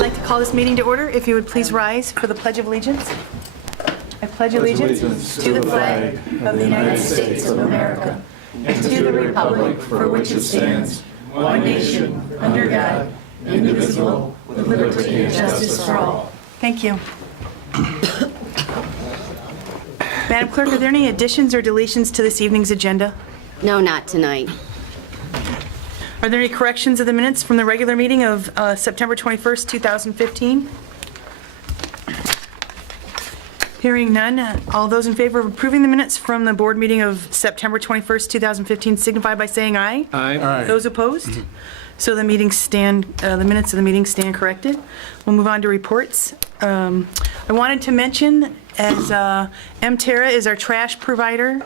like to call this meeting to order. If you would please rise for the Pledge of Allegiance. I pledge allegiance to the flag of the United States of America and to the republic for which it stands, one nation, under God, indivisible, with liberty and justice for all. Thank you. Madam Clerk, are there any additions or deletions to this evening's agenda? No, not tonight. Are there any corrections of the minutes from the regular meeting of September 21st, 2015? Hearing none, all those in favor of approving the minutes from the board meeting of September 21st, 2015 signify by saying aye. Aye. Those opposed? So the minutes of the meeting stand corrected. We'll move on to reports. I wanted to mention, as MTerra is our trash provider,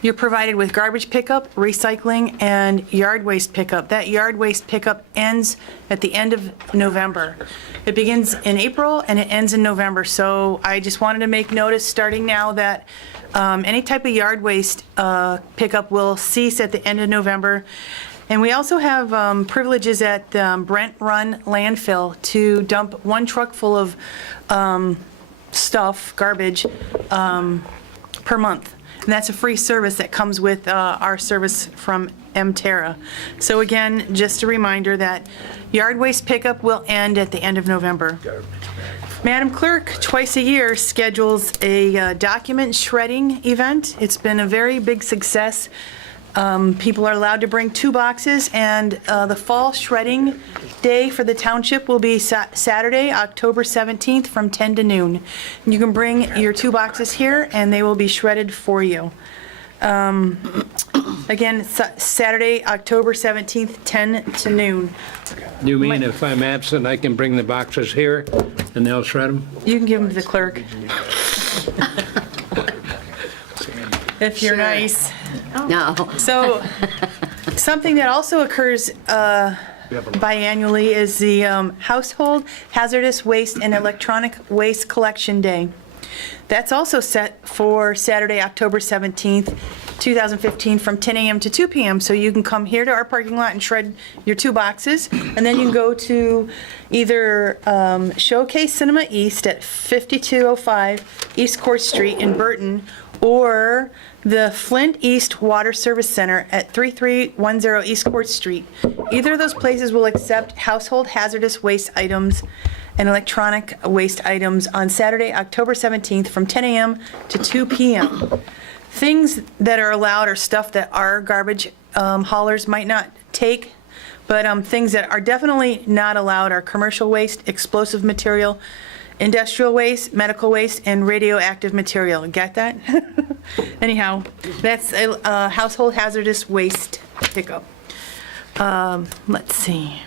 you're provided with garbage pickup, recycling, and yard waste pickup. That yard waste pickup ends at the end of November. It begins in April and it ends in November. So I just wanted to make notice starting now that any type of yard waste pickup will cease at the end of November. And we also have privileges at Brent Run landfill to dump one truck full of garbage, per month. And that's a free service that comes with our service from MTerra. So again, just a reminder that yard waste pickup will end at the end of November. Madam Clerk, twice a year, schedules a document shredding event. It's been a very big success. People are allowed to bring 2 boxes, and the fall shredding day for the township will be Saturday, October 17th from 10 to noon. You can bring your 2 boxes here, and they will be shredded for you. Again, Saturday, October 17th, 10 to noon. You mean if I'm absent, I can bring the boxes here and they'll shred them? You can give them to the clerk. If you're Sure. nice. No. So, something that also occurs biannually is the Household Hazardous Waste and Electronic Waste Collection Day. That's also set for Saturday, October 17th, 2015, from 10 a.m. to 2 p.m. So you can come here to our parking lot and shred your 2 boxes, and then you can go to either Showcase Cinema East at 5205 East Court Street in Burton, or the Flint East Water Service Center at 3310 East Court Street. Either of those places will accept household hazardous waste items and electronic waste items on Saturday, October 17th from 10 a.m. to 2 p.m. Things that are allowed are stuff that our garbage haulers might not take, but things that are definitely not allowed are commercial waste, explosive material, industrial waste, medical waste, and radioactive material. Get that? Anyhow, that's a household hazardous waste pickup. Let's see.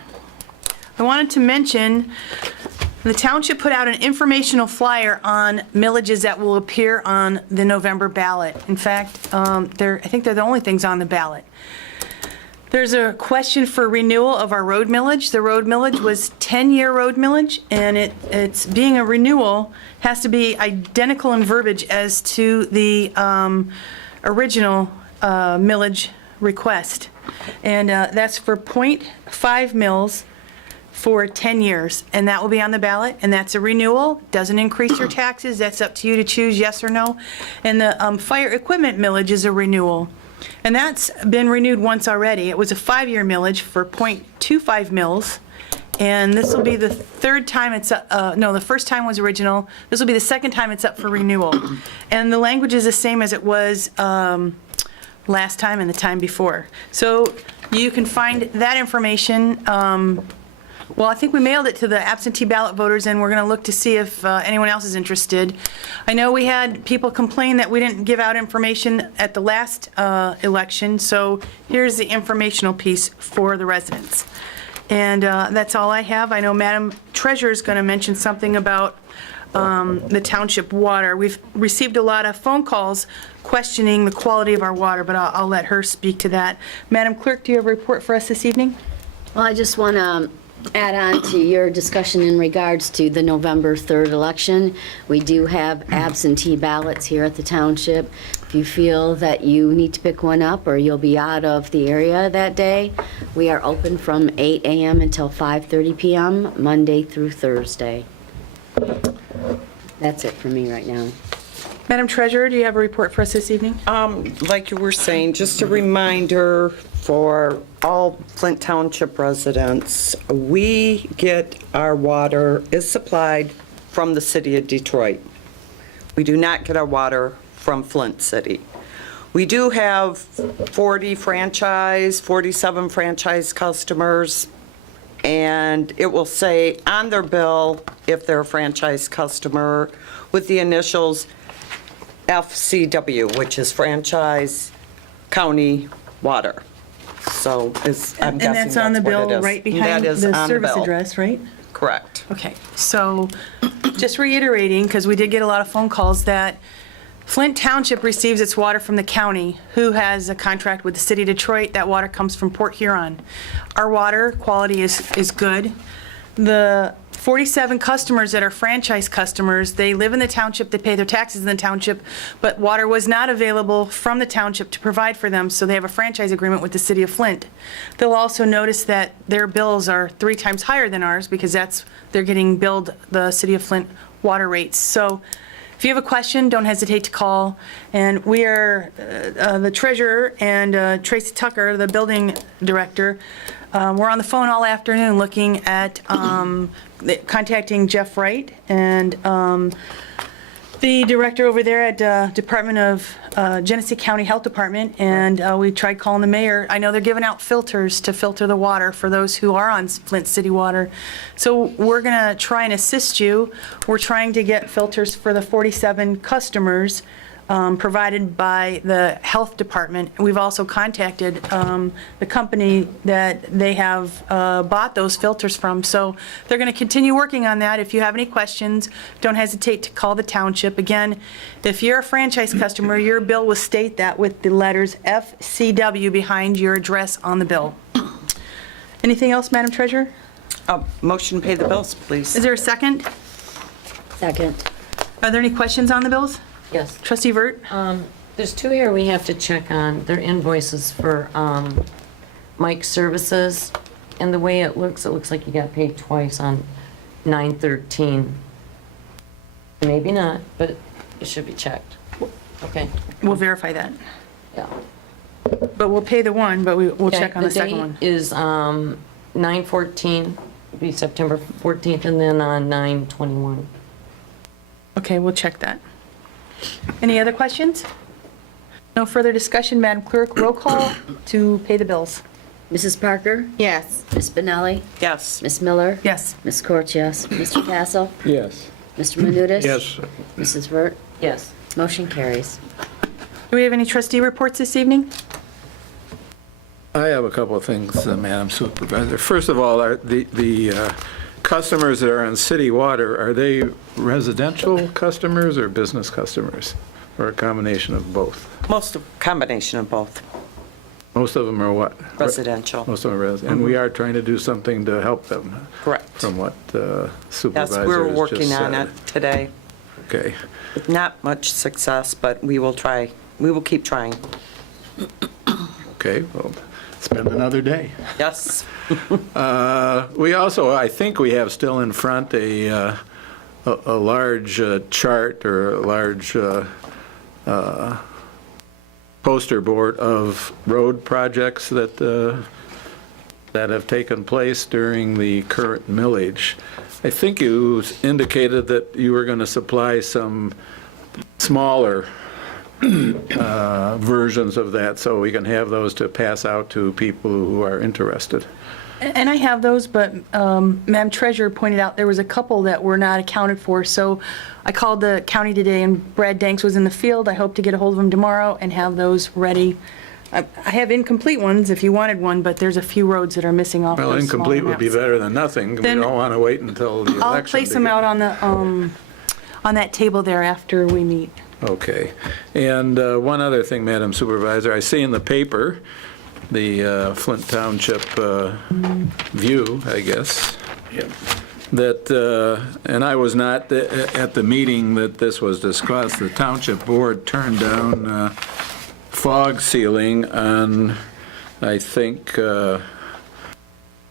I wanted to mention the township put out an informational flyer on millages that will appear on the November ballot. In fact, I think they're the only things on the ballot. There's a question for renewal of our road millage. The road millage was 10-year road millage, and it's being a renewal, has to be identical in verbiage as to the original millage request. And that's for .5 mils for 10 years, and that will be on the ballot, and that's a renewal. Doesn't increase your taxes. That's up to you to choose yes or no. And the fire equipment millage is a renewal. And that's been renewed once already. It was a 5-year millage for .25 mils, and this will be the third time it's no, the first time was original. This will be the second time it's up for renewal. And the language is the same as it was last time and the time before. So you can find that information. Well, I think we mailed it to the absentee ballot voters, and we're going to look to see if anyone else is interested. I know we had people complain that we didn't give out information at the last election, so here's the informational piece for the residents. And that's all I have. I know Madam Treasurer is going to mention something about the township water. We've received a lot of phone calls questioning the quality of our water, but I'll let her speak to that. Madam Clerk, do you have a report for us this evening? Well, I just want to Add on to your discussion in regards to the November 3rd election, we do have absentee ballots here at the township. If you feel that you need to pick one up or you'll be out of the area that day, we are open from 8 a.m. until 5:30 p.m., Monday through Thursday. That's it for me right now. Madam Treasurer, do you have a report for us this evening? Like you were saying, just a reminder for all Flint Township residents, we get our water is supplied from the city of Detroit. We do not get our water from Flint City. We do have 47 franchise customers, and it will say on their bill, if they're a franchise customer, with the initials FCW, which is Franchise County Water. So I'm And guessing that's on the what it bill is. right behind That is the on service bill. address, right? Correct. Okay, so just reiterating, because we did get a lot of phone calls, that Flint Township receives its water from the county, who has a contract with the city of Detroit. That water comes from Port Huron. Our water quality is good. The 47 customers that are franchise customers, they live in the township, they pay their taxes in the township, but water was not available from the township to provide for them, so they have a franchise agreement with the city of Flint. They'll also notice that their bills are 3 times higher than ours, because they're getting billed the city of Flint water rates. So if you have a question, don't hesitate to call. And we are, the treasurer and Tracy Tucker, the building director, we're on the phone all afternoon looking at contacting Jeff Wright and the director over there at Department of Genesee County Health Department, and we tried calling the mayor. I know they're giving out filters to filter the water for those who are on Flint City Water. So we're going to try and assist you. We're trying to get filters for the 47 customers provided by the health department. We've also contacted the company that they have bought those filters from. So they're going to continue working on that. If you have any questions, don't hesitate to call the township. Again, if you're a franchise customer, your bill will state that with the letters FCW behind your address on the bill. Anything else, Madam Treasurer? Motion to pay the bills, please. Is there a second? Second. Are there any questions on the bills? Yes. Trustee Vert? There's 2 here we have to check on. They're invoices for Mike's services. And the way it looks like you got paid twice on 9/13. Maybe not, but it should be checked. Okay. We'll verify that. Yeah. But we'll pay the one, but we'll check on the second one. The date is 9/14, be September 14th, and then on 9/21. Okay, we'll check that. Any other questions? No further discussion, Madam Clerk, roll call to pay the bills. Mrs. Parker? Yes. Ms. Benelli? Yes. Ms. Miller? Yes. Ms. Corch, yes. Mr. Castle? Yes. Mr. Menudas? Yes. Mrs. Vert? Yes. Motion carries. Do we have any trustee reports this evening? I have a couple of things, Madam Supervisor. First of all, the customers that are on city water, are they residential customers or business customers? Or a combination of both? Combination of both. Most of them are what? Residential. Most of them are residential. And we are trying to do something to help them? Correct. From what Yes, Supervisor we're has just working on said. it today. Okay. Not much success, but we will try. We will keep trying. Okay, well, spend another day. Yes. We also, I think we have still in front a large chart or a large poster board of road projects that have taken place during the current millage. I think you indicated that you were going to supply some smaller versions of that, so we can have those to pass out to people who are interested. And I have those, but Madam Treasurer pointed out there was a couple that were not accounted for. So I called the county today, and Brad Danks was in the field. I hope to get a hold of him tomorrow and have those ready. I have incomplete ones if you wanted one, but there's a few roads that are missing off those Well, small incomplete would be maps. better than nothing. We Then don't want to wait until the election. I'll place to them get- out on that table there after we meet. Okay. And one other thing, Madam Supervisor, I see in the paper the Flint Township view, I guess. That, and I was not at the meeting that this was discussed. The township board turned down fog sealing on, I think,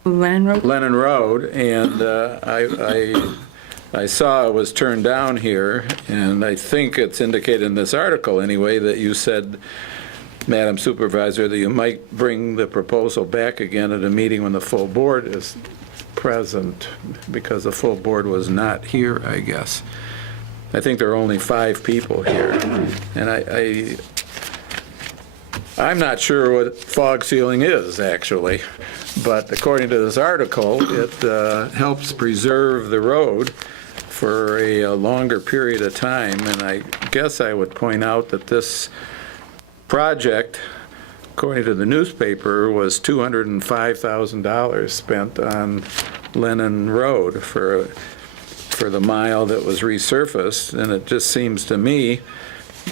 Lennon Road? Lennon Road, and I saw it was turned down here, and I think it's indicated in this article anyway that you said, Madam Supervisor, that you might bring the proposal back again at a meeting when the full board is present, because the full board was not here, I guess. I think there are only 5 people here, and I'm not sure what fog sealing is, actually, but according to this article, it helps preserve the road for a longer period of time, and I guess I would point out that this project, according to the newspaper, was $205,000 spent on Lennon Road for the mile that was resurfaced, and it just seems to me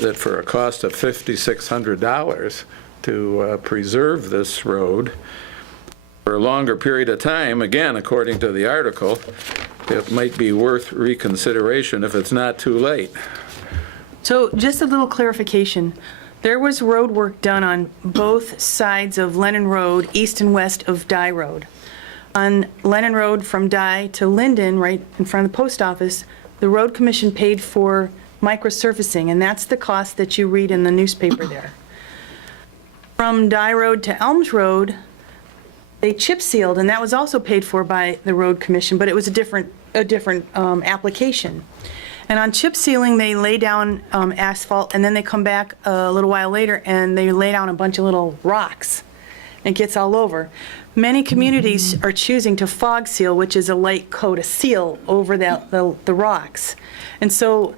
that for a cost of $5,600 to preserve this road for a longer period of time, again, according to the article, it might be worth reconsideration if it's not too late. So just a little clarification. There was road work done on both sides of Lennon Road, east and west of Dye Road. On Lennon Road from Dye to Linden, right in front of the post office, the road commission paid for microsurfacing, and that's the cost that you read in the newspaper there. From Dye Road to Elms Road, they chip sealed, and that was also paid for by the road commission, but it was a different application. And on chip sealing, they lay down asphalt, and then they come back a little while later and they lay down a bunch of little rocks. It gets all over. Many communities are choosing to fog seal, which is a light coat, a seal over the rocks. And so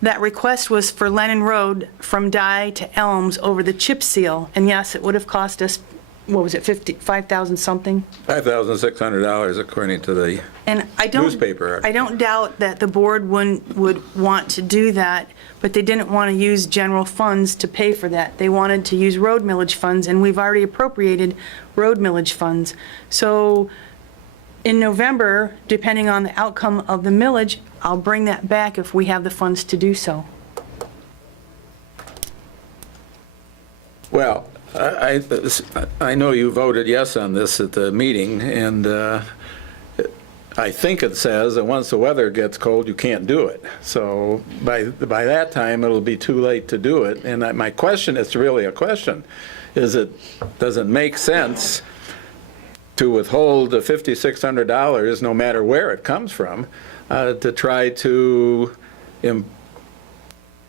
that request was for Lennon Road from Dye to Elms over the chip seal. And yes, it would have cost us, what was it, 5,000 something? $5,600 according to the And newspaper. I don't doubt that the board would want to do that, but they didn't want to use general funds to pay for that. They wanted to use road millage funds, and we've already appropriated road millage funds. So in November, depending on the outcome of the millage, I'll bring that back if we have the funds to do so. Well, I know you voted yes on this at the meeting, and I think it says that once the weather gets cold, you can't do it. So by that time, it'll be too late to do it. And my question, it's really a question, does it make sense to withhold the $5,600, no matter where it comes from, to try to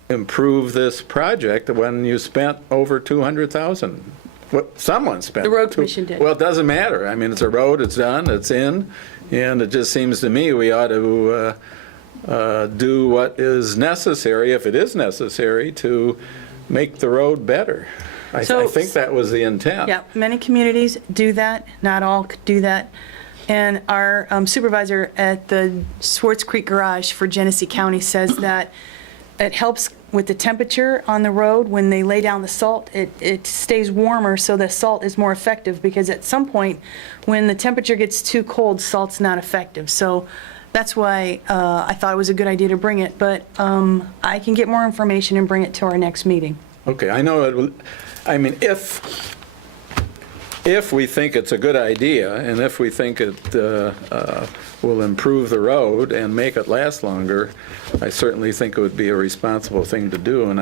improve this project when you spent over $200,000? What someone spent. The road commission did. Well, it doesn't matter. I mean, it's a road, it's done, it's in, and it just seems to me we ought to do what is necessary, if it is necessary, to make the road better. I think that was the intent. Yeah, many communities do that, not all could do that. And our supervisor at the Swartz Creek Garage for Genesee County says that it helps with the temperature on the road. When they lay down the salt, it stays warmer, so the salt is more effective, because at some point, when the temperature gets too cold, salt's not effective. So that's why I thought it was a good idea to bring it, but I can get more information and bring it to our next meeting. Okay, I know it will, I mean, if we think it's a good idea, and if we think it will improve the road and make it last longer, I certainly think it would be a responsible thing to do. And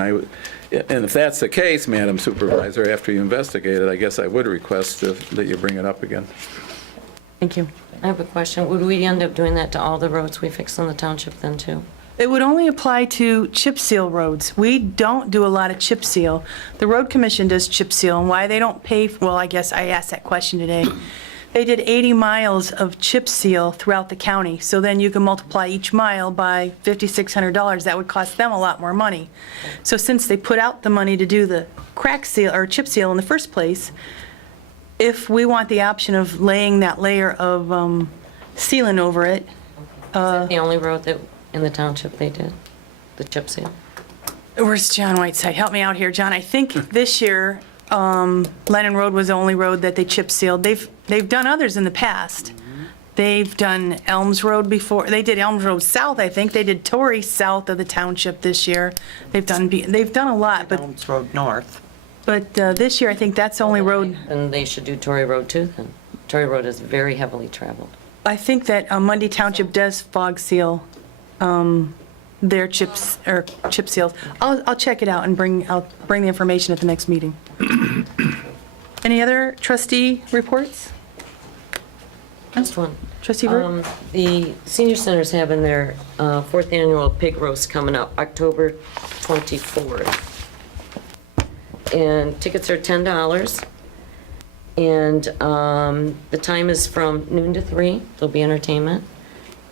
if that's the case, Madam Supervisor, after you investigate it, I guess I would request that you bring it up again. Thank you. I have a question. Would we end up doing that to all the roads we fix in the township then, too? It would only apply to chip seal roads. We don't do a lot of chip seal. The road commission does chip seal, and why they don't pay, well, I guess I asked that question today. They did 80 miles of chip seal throughout the county, so then you can multiply each mile by $5,600. That would cost them a lot more money. So since they put out the money to do the crack seal, or chip seal in the first place, if we want the option of laying that layer of sealant over it, Is that the only road that in the township they did, the chip seal? where's John Whiteside? Help me out here, John. I think this year Lennon Road was the only road that they chip sealed. They've done others in the past. They've done Elms Road before. They did Elms Road South, I think. They did Torrey south of the township this year. They've done a lot, but Elms Road North. this year I think that's the only road. And they should do Torrey Road too, then. Torrey Road is very heavily traveled. I think that Mundy Township does fog seal their chips or chip seals. I'll check it out and I'll bring the information at the next meeting. Any other trustee reports? Next one. Trustee Burt? The senior center's having their fourth annual pig roast coming up, October 24th. And tickets are $10. And the time is from noon to 3. There'll be entertainment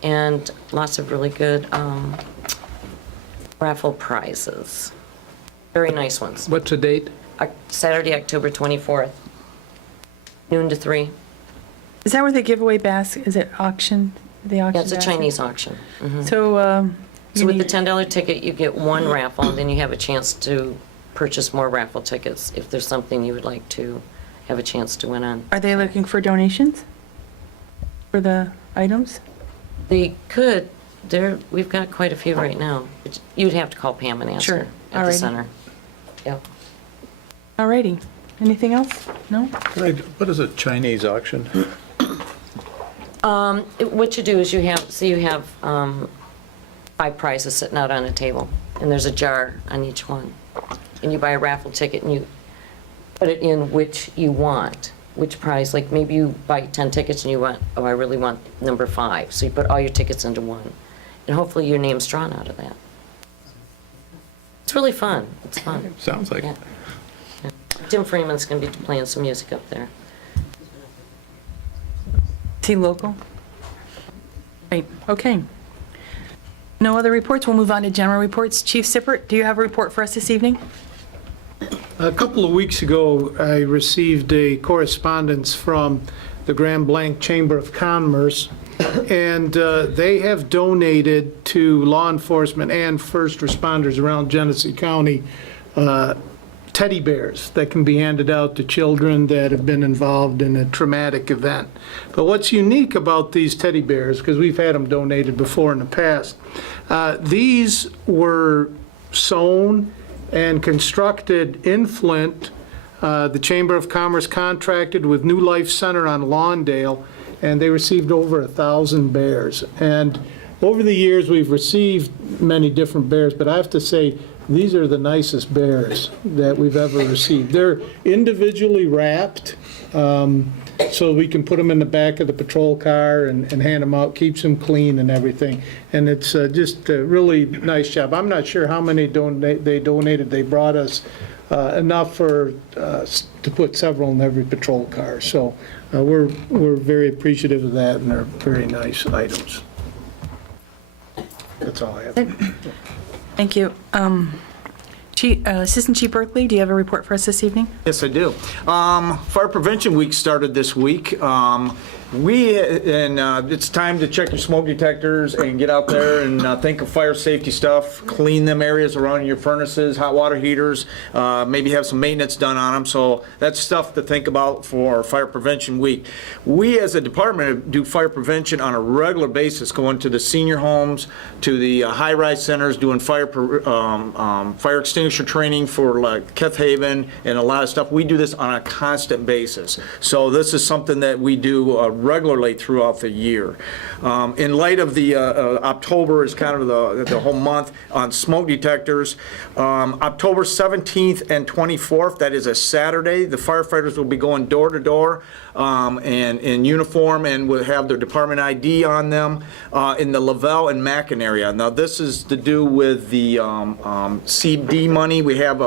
and lots of really good raffle prizes. Very nice ones. What's the date? Saturday, October 24th, noon to 3. Is that where they give away baskets? Is it auction? The auction? Yeah, it's a baskets? Chinese auction. So, So with the $10 ticket, you get one raffle, and then you have a chance to purchase more raffle tickets if there's something you would like to have a chance to win on. are they looking for donations for the items? They could, we've got quite a few right now. But you'd have to call Pam and ask Sure. her at the Alrighty. center. Yeah. Alrighty. Anything else? No? What is a Chinese auction? What you do is you have 5 prizes sitting out on a table, and there's a jar on each one. And you buy a raffle ticket and you put it in which you want, which prize. Like maybe you buy 10 tickets and you want, I really want number 5. So you put all your tickets into one. And hopefully your name's drawn out of that. It's really fun. It's fun. Sounds like Yeah. it. Yeah. Tim Freeman's going to be playing some music up there. Is he local? Right, okay. No other reports? We'll move on to general reports. Chief Sippert, do you have a report for us this evening? A couple of weeks ago, I received a correspondence from the Grand Blanc Chamber of Commerce, and they have donated to law enforcement and first responders around Genesee County teddy bears that can be handed out to children that have been involved in a traumatic event. But what's unique about these teddy bears, because we've had them donated before in the past, these were sewn and constructed in Flint. The Chamber of Commerce contracted with New Life Center on Lawndale, and they received over 1,000 bears. And over the years, we've received many different bears, but I have to say, these are the nicest bears that we've ever received. They're individually wrapped, so we can put them in the back of the patrol car and hand them out, keeps them clean and everything. And it's just a really nice job. I'm not sure how many they donated. They brought us enough to put several in every patrol car. So we're very appreciative of that, and they're very nice items. That's all I have. Thank you. Assistant Chief Berkeley, do you have a report for us this evening? Yes, I do. Fire Prevention Week started this week. It's time to check your smoke detectors and get out there and think of fire safety stuff, clean them areas around your furnaces, hot water heaters, maybe have some maintenance done on them. So that's stuff to think about for Fire Prevention Week. We as a department do fire prevention on a regular basis, going to the senior homes, to the high-rise centers, doing fire extinguisher training for like Keth Haven and a lot of stuff. We do this on a constant basis. So this is something that we do regularly throughout the year. In light of the October is kind of the whole month on smoke detectors, October 17th and 24th, that is a Saturday, the firefighters will be going door to door and in uniform and will have their department ID on them in the Lavelle and Mackin area. Now this is to do with the CD money. We have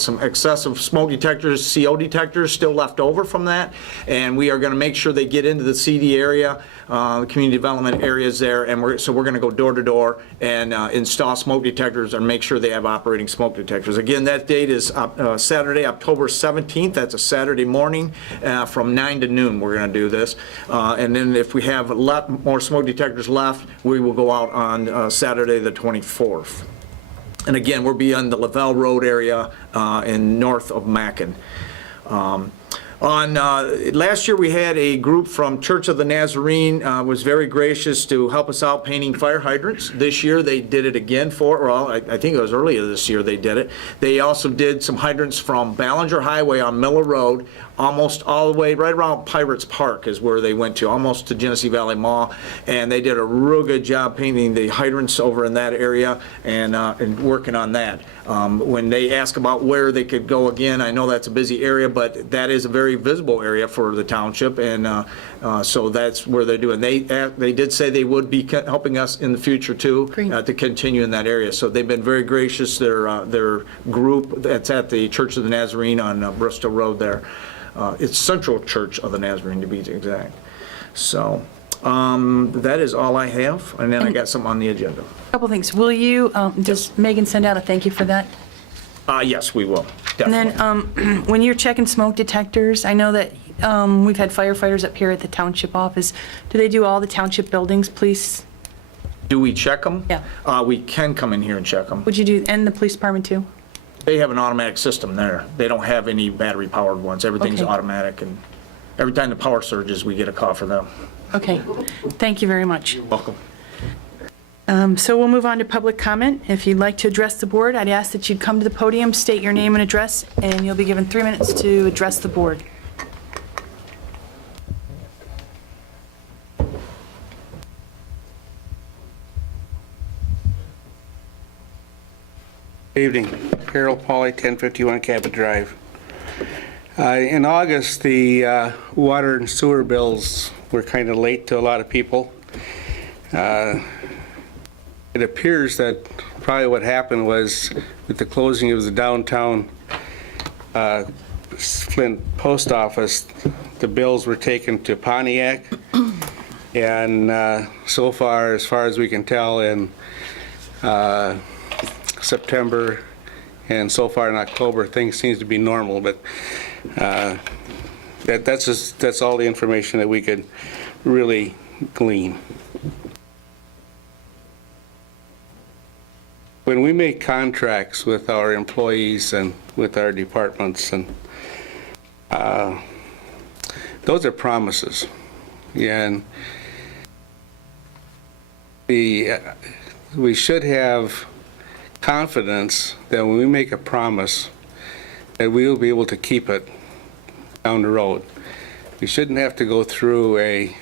some excessive smoke detectors, CO detectors still left over from that, and we are going to make sure they get into the CD area, the community development areas there, and we're going to go door to door and install smoke detectors and make sure they have operating smoke detectors. Again, that date is Saturday, October 17th. That's a Saturday morning from 9 to noon. We're going to do this, and then if we have a lot more smoke detectors left, we will go out on Saturday the 24th. And again, we'll be on the Lavelle Road area in north of Mackin. Last year, we had a group from Church of the Nazarene, was very gracious to help us out painting fire hydrants. This year, they did it again I think it was earlier this year they did it. They also did some hydrants from Ballinger Highway on Miller Road, almost all the way, right around Pirates Park is where they went to, almost to Genesee Valley Mall. And they did a real good job painting the hydrants over in that area and working on that. When they ask about where they could go again, I know that's a busy area, but that is a very visible area for the township, and so that's where they're doing. They did say they would be helping us in the future too, to continue in that area. So they've been very gracious. Their group that's at the Church of the Nazarene on Bristol Road there. It's Central Church of the Nazarene to be exact. So that is all I have, and then I got something on the agenda. Couple things. Will you, does Megan send out a thank you for that? Yes, we will, And definitely. then when you're checking smoke detectors, I know that we've had firefighters up here at the township office. Do they do all the township buildings, police? Do we check them? Yeah. We can come in here and check them. Would you do, and the police department too? They have an automatic system there. They don't have any battery-powered ones. Everything's Okay. automatic, and every time the power surges, we get a call for them. Okay, thank you very much. Welcome. So we'll move on to public comment. If you'd like to address the board, I'd ask that you'd come to the podium, state your name and address, and you'll be given 3 minutes to address the board. Evening. Harold Pauly, 1051 Cabot Drive. In August, the water and sewer bills were kind of late to a lot of people. It appears that probably what happened was with the closing of the downtown Flint post office, the bills were taken to Pontiac. And so far as we can tell, in September and so far in October, things seems to be normal, but that's all the information that we could really glean. When we make contracts with our employees and with our departments, and those are promises, and we should have confidence that when we make a promise that we will be able to keep it down the road. We shouldn't have to go through a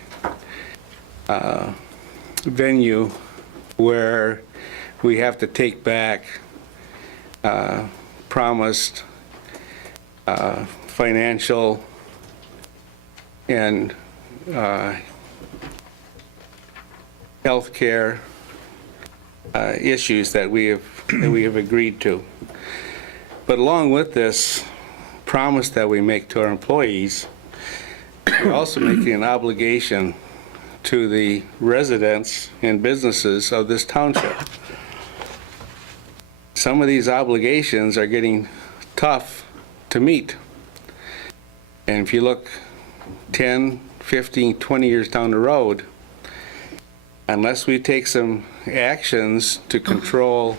venue where we have to take back promised financial and health care issues that we have agreed to. But along with this promise that we make to our employees, we're also making an obligation to the residents and businesses of this township. Some of these obligations are getting tough to meet. And if you look 10, 15, 20 years down the road, unless we take some actions to control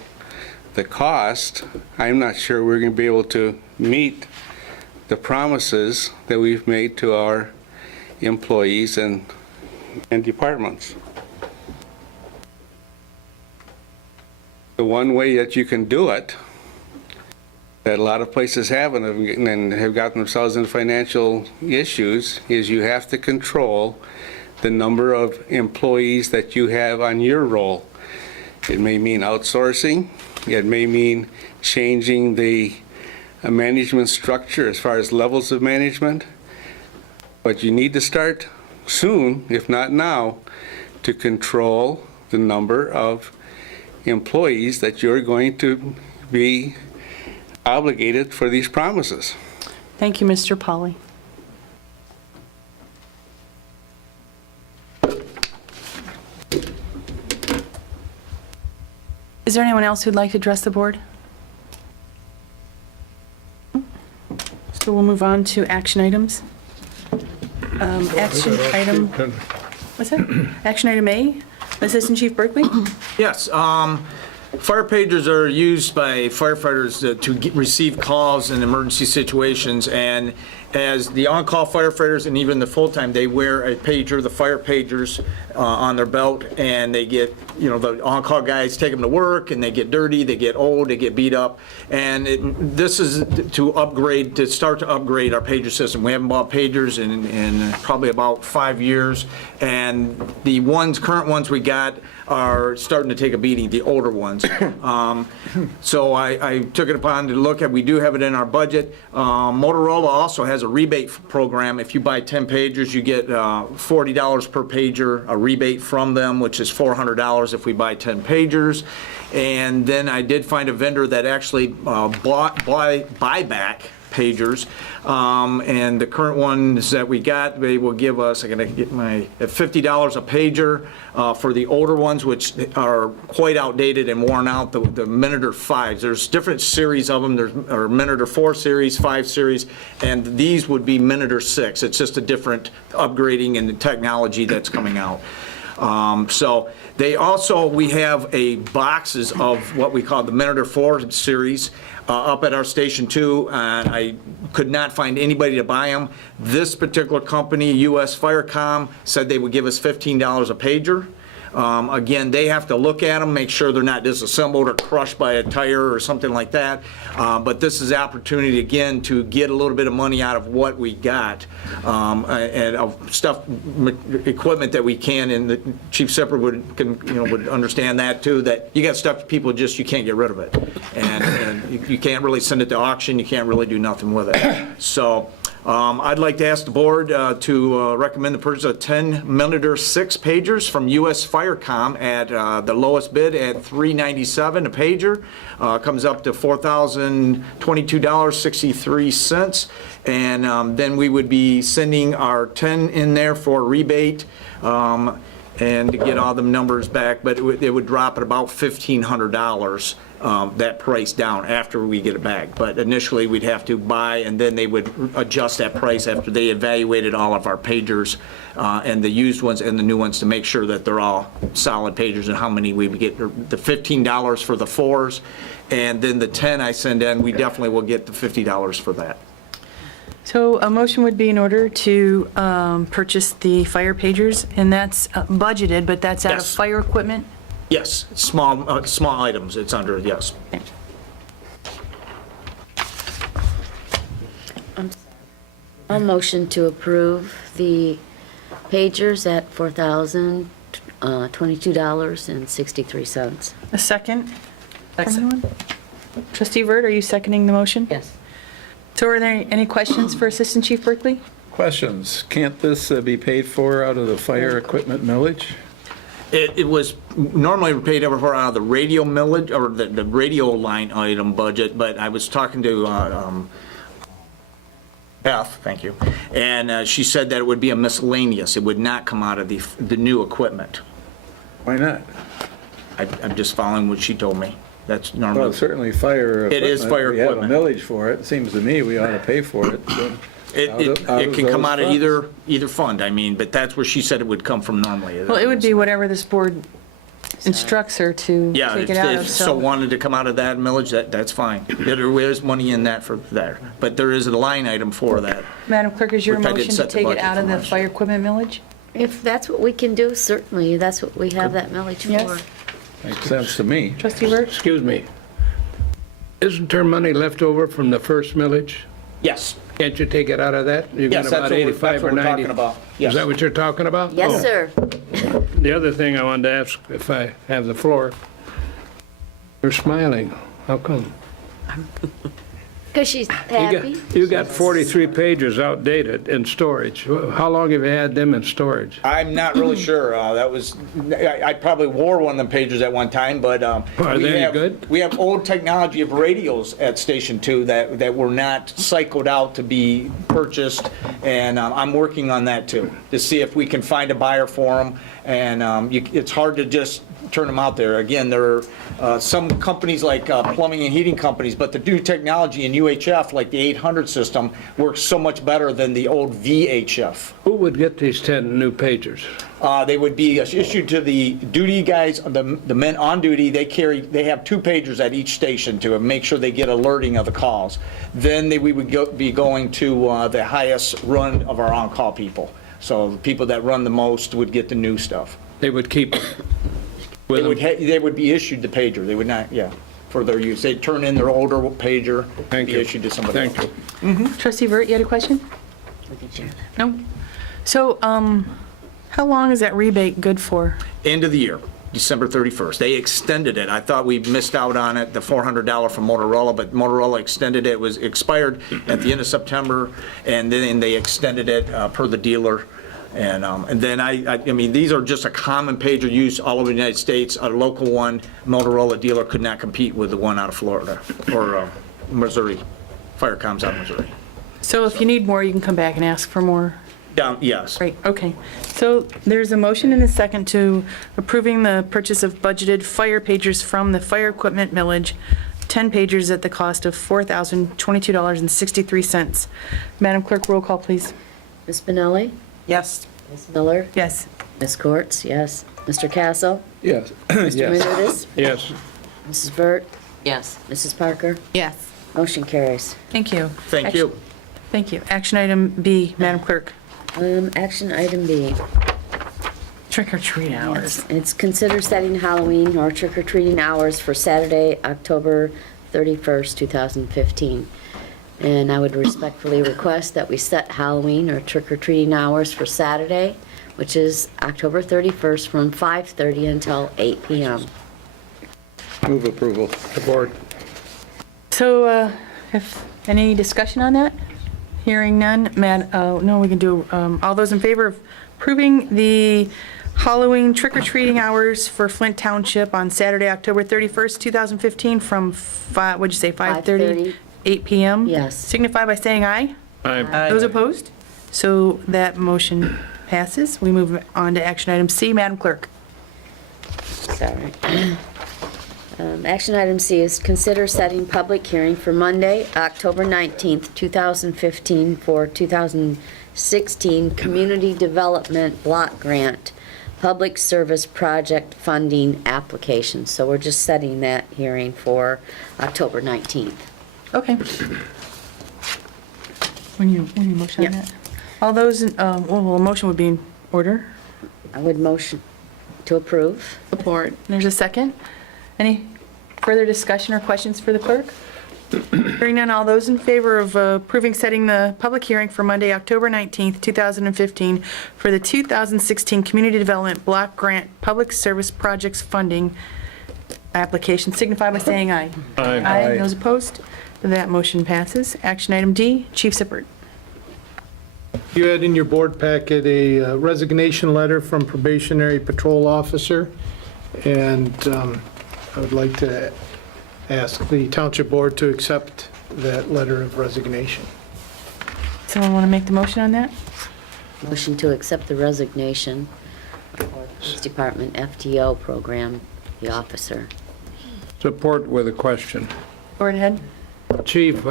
the cost, I'm not sure we're going to be able to meet the promises that we've made to our employees and departments. The one way that you can do it, that a lot of places haven't and have gotten themselves into financial issues, is you have to control the number of employees that you have on your roll. It may mean outsourcing. It may mean changing the management structure as far as levels of management. But you need to start soon, if not now, to control the number of employees that you're going to be obligated for these promises. Thank you, Mr. Polly. Is there anyone else who'd like to address the board? So we'll move on to action items. Action item, what's that? Action item A, Assistant Chief Berkeley? Yes, Fire pagers are used by firefighters to receive calls in emergency situations, and as the on-call firefighters and even the full-time, they wear a pager, the fire pagers, on their belt, and they get, the on-call guys take them to work, and they get dirty, they get old, they get beat up, and this is to start to upgrade our pager system. We haven't bought pagers in probably about 5 years, and the current ones we got are starting to take a beating, the older ones. So I took it upon to look at, we do have it in our budget. Motorola also has a rebate program. If you buy 10 pagers, you get $40 per pager, a rebate from them, which is $400 if we buy 10 pagers. And then I did find a vendor that actually buy back pagers, and the current ones that we got, they will give us, I'm gonna get at $50 a pager for the older ones, which are quite outdated and worn out, the Minitor 5s. There's different series of them. There's Minitor 4 series, 5 series, and these would be Minitor 6. It's just a different upgrading in the technology that's coming out. So we have boxes of what we call the Minitor 4 series up at our Station 2, and I could not find anybody to buy them. This particular company, US Firecom, said they would give us $15 a pager. Again, they have to look at them, make sure they're not disassembled or crushed by a tire or something like that. But this is the opportunity, again, to get a little bit of money out of what we got, and of equipment that we can, and the Chief Sipper would understand that too, that you got stuff people you can't get rid of it. And you can't really send it to auction, you can't really do nothing with it. So, I'd like to ask the board to recommend the purchase of 10 Minitor 6 pagers from US Firecom at the lowest bid at $397 a pager. Comes up to $4,022.63. And then we would be sending our 10 in there for rebate and to get all the numbers back, but it would drop at about $1,500. That price down after we get it back. But initially, we'd have to buy, and then they would adjust that price after they evaluated all of our pagers and the used ones and the new ones to make sure that they're all solid pagers and how many we would get. The $15 for the 4s, and then the 10 I send in, we definitely will get the $50 for that. So a motion would be in order to purchase the fire pagers, and that's budgeted, but that's out of Yes. fire equipment? Yes, small items it's under, yes. I'll motion to approve the pagers at $4,022.63. A second? Everyone? Trustee Vert, are you seconding the motion? Yes. So are there any questions for Assistant Chief Berkeley? Questions? Can't this be paid for out of the fire equipment millage? It was normally paid over for out of the radio millage, or the radio line item budget, but I was talking to Beth, thank you, and she said that it would be a miscellaneous, it would not come out of the new equipment. Why not? I'm just following what she told me. That's Well, normal. certainly fire equipment. It is fire We have a equipment. millage for it. It seems to me we ought to pay for it. So It can come out of either fund, I mean, but that's where she said it would come from normally. Well, it would be whatever this board instructs her to Yeah, take it out of, if so wanted to come out of that millage, that's fine. There is money in that for there, but there is a line item for that. Madam Clerk, is your Which I did motion to set the take it budget out of for the last fire equipment millage? If that's what we can do, certainly, that's what we have that millage Yes. for. Makes sense to me. Trustee Vert? Excuse me. Isn't there money left over from the first millage? Yes. Can't you take it out of that? You got Yes, that's about what 85 or we're 90. talking about. Yes. Is that what you're talking about? Yes, Oh. sir. The other thing I wanted to ask, if I have the floor, you're smiling. How come? Because she's happy. You got 43 pages outdated in storage. How long have you had them in storage? I'm not really sure. I probably wore one of them pages at one time, but Are we they any have- good? We have old technology of radios at Station 2 that were not cycled out to be purchased, and I'm working on that too, to see if we can find a buyer for them. And it's hard to just turn them out there. Again, there are some companies like plumbing and heating companies, but the new technology in UHF, like the 800 system, works so much better than the old VHF. Who would get these 10 new pagers? They would be issued to the duty guys, the men on duty. They have 2 pagers at each station to make sure they get alerting of the calls. Then we would be going to the highest run of our on-call people. So the people that run the most would get the new stuff. They would keep it with them. They would be issued the pager. They would not, for their use. They'd turn in their older pager, Thank be you. issued to somebody else. Thank you. Trustee Vert, you had a question? We can share that. No? So, how long is that rebate good for? End of the year, December 31st. They extended it. I thought we missed out on it, the $400 from Motorola, but Motorola extended it. It was expired at the end of September, and then they extended it per the dealer. And then I mean, these are just a common pager used all over the United States. A local one, Motorola dealer could not compete with the one out of Florida or Missouri, Firecom's out of Missouri. So if you need more, you can come back and ask for more. Yes. Great, okay. So there's a motion and a second to approving the purchase of budgeted fire pagers from the fire equipment millage, 10 pagers at the cost of $4,022.63. Madam Clerk, roll call, please. Ms. Benelli? Yes. Ms. Miller? Yes. Ms. Courts? Yes. Mr. Castle? Yes. Mr. Menardis? Yes. Mrs. Vert? Yes. Mrs. Parker? Yes. Motion carries. Thank you. Thank you. Thank you. Action item B, Madam Clerk. Action item B. Trick or treat hours. It's consider setting Halloween or trick-or-treating hours for Saturday, October 31st, 2015. And I would respectfully request that we set Halloween or trick-or-treating hours for Saturday, which is October 31st, from 5:30 until 8 p.m. Move approval. Support. So, if any discussion on that? Hearing none, no, we can do, all those in favor of approving the Halloween trick-or-treating hours for Flint Township on Saturday, October 31st, 2015, from, what'd you say, 5:30? 8 p.m.? Yes. Signify by saying aye. Aye. Those opposed? So that motion passes. We move on to action item C, Madam Clerk. Sorry. Action item C is consider setting public hearing for Monday, October 19th, 2015 for 2016 Community Development Block Grant Public Service Project Funding Application. So we're just setting that hearing for October 19th. Okay. When you motion on Yep. that? All those, well, a motion would be in order. I would motion to approve. Support. There's a second. Any further discussion or questions for the clerk? Hearing none, all those in favor of approving setting the public hearing for Monday, October 19th, 2015 for the 2016 Community Development Block Grant Public Service Projects Funding application, signify by saying aye. Aye. Those opposed? That motion passes. Action item D, Chief Sippert. You had in your board packet a resignation letter from probationary patrol officer, and I would like to ask the township board to accept that letter of resignation. Someone want to make the motion on that? Motion to accept the resignation for the Police Department FTO program, the officer. Support with a question. Go right ahead. Chief,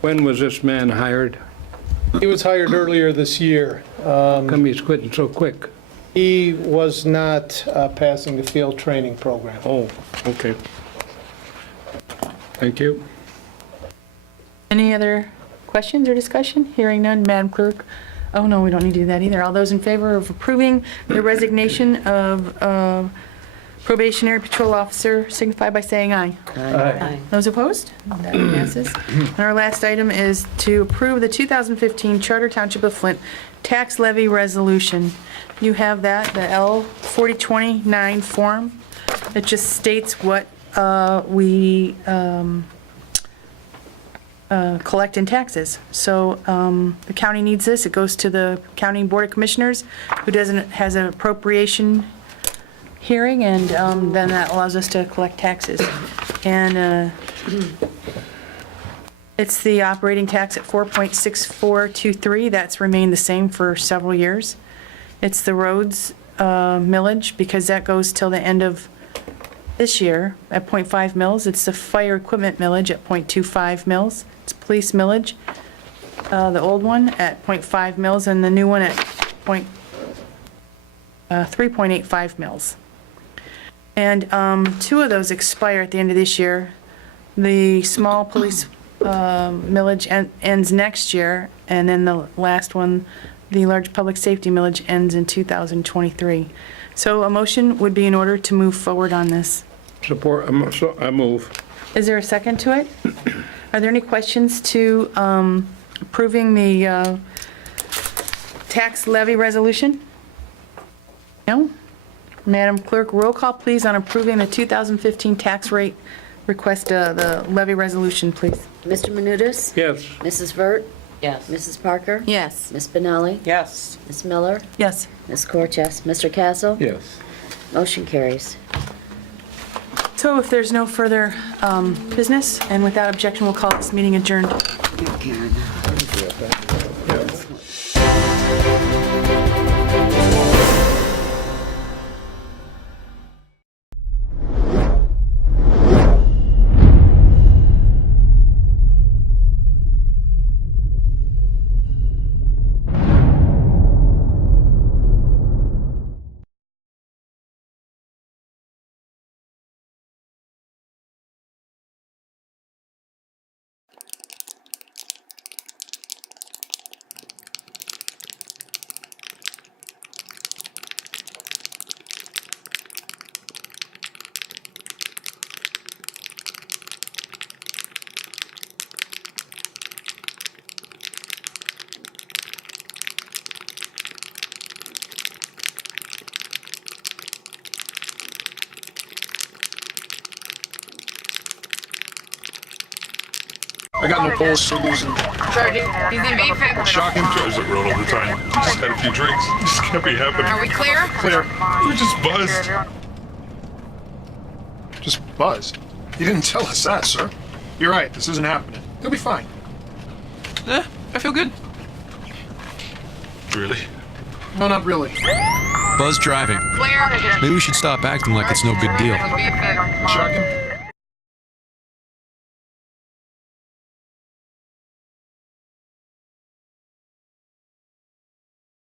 when was this man hired? He was hired earlier this year. How come he's quitting so quick? He was not passing the field training program. Oh, okay. Thank you. Any other questions or discussion? Hearing none, Madam Clerk. Oh, no, we don't need to do that either. All those in favor of approving the resignation of probationary patrol officer signify by saying aye. Aye. Those opposed? That passes. And our last item is to approve the 2015 Charter Township of Flint tax levy resolution. You have that, the L4029 form. It just states what we collect in taxes. So the county needs this. It goes to the County Board of Commissioners, who has an appropriation hearing, and then that allows us to collect taxes. And it's the operating tax at 4.6423. That's remained the same for several years. It's the roads millage, because that goes till the end of this year at 0.5 mils. It's the fire equipment millage at 0.25 mils. It's police millage, the old one at 0.5 mils, and the new one at 3.85 mils. And 2 of those expire at the end of this year. The small police millage ends next year, and then the last one, the large public safety millage, ends in 2023. So a motion would be in order to move forward on this. Support, I move. Is there a second to it? Are there any questions to approving the tax levy resolution? No? Madam Clerk, roll call, please, on approving the 2015 tax rate request, the levy resolution, please. Mr. Menudas? Yes. Mrs. Vert? Yes. Mrs. Parker? Yes. Ms. Benelli? Yes. Ms. Miller? Yes. Ms. Cortez? Yes. Mr. Castle? Yes. Motion carries. So if there's no further business, and without objection, we'll call this meeting adjourned. I got no pulse, so losing. He's in vaping. Shocking. Drives it road all the time. Just had a few drinks. Just can't be happening. Are we clear? Clear. We're just buzzed. Just buzzed. You didn't tell us that, sir. You're right. This isn't happening. He'll be fine. I feel good. Really? No, not really. Buzz driving. Clear. Maybe we should stop acting like it's no big deal. Vaping. Shocking.